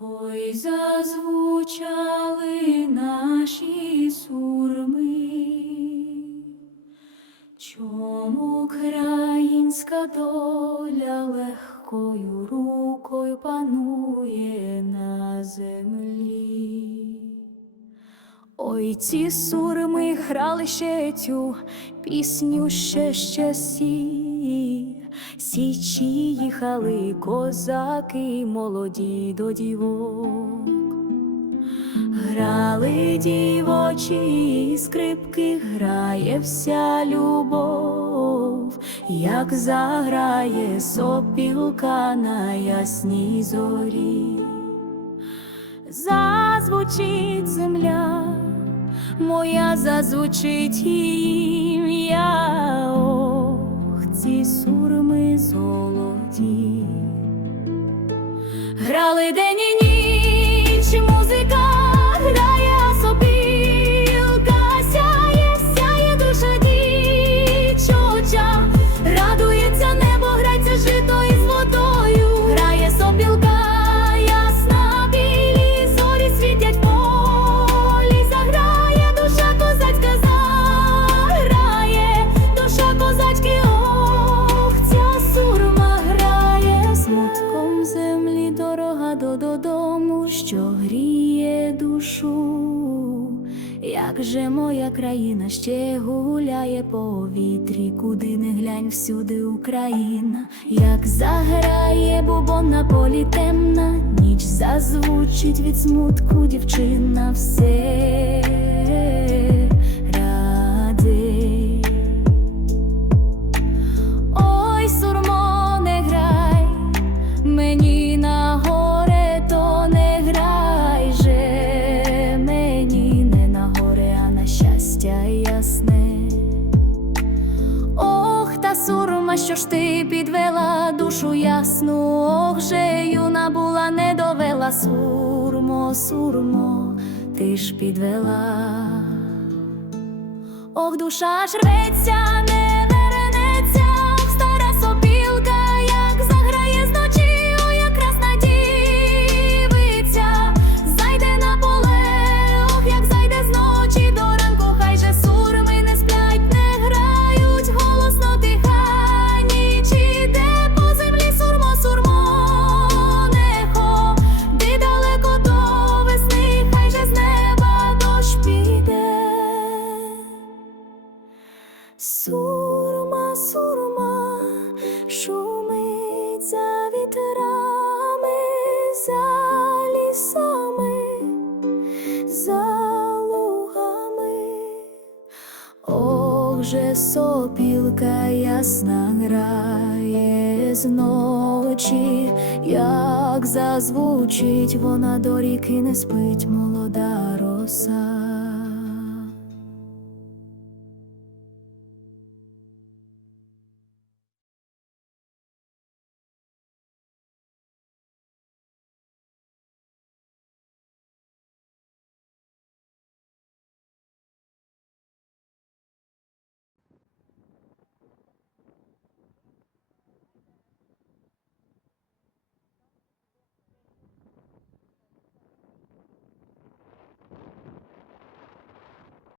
Ой, зазвучали наші сурми, чому українська доля легкою рукою панує на землі? Ой, ці сурми грали ще цю пісню ще з часів. Січі їхали козаки молоді до дівок. Грали дівочі скрипки, грає вся любов, як заграє сопілка на ясній зорі. Зазвучить земля, моя зазвучить ім'я, ці сурми золоті. Грали день Як же моя країна ще гуляє по вітрі, куди не глянь всюди Україна, як заграє бубон на полі темна, ніч зазвучить від смутку дівчина все ради. Ой, сурмо, не грай, мені сурма, що ж ти підвела душу ясну, ох же юна була, не довела сурмо, сурмо, ти ж підвела. Ох, душа ж рветься, не Сурма, сурма, шумить за вітрами, за лісами, за лугами. Ох же сопілка ясна грає зночі, як зазвучить вона до ріки не спить молода роса.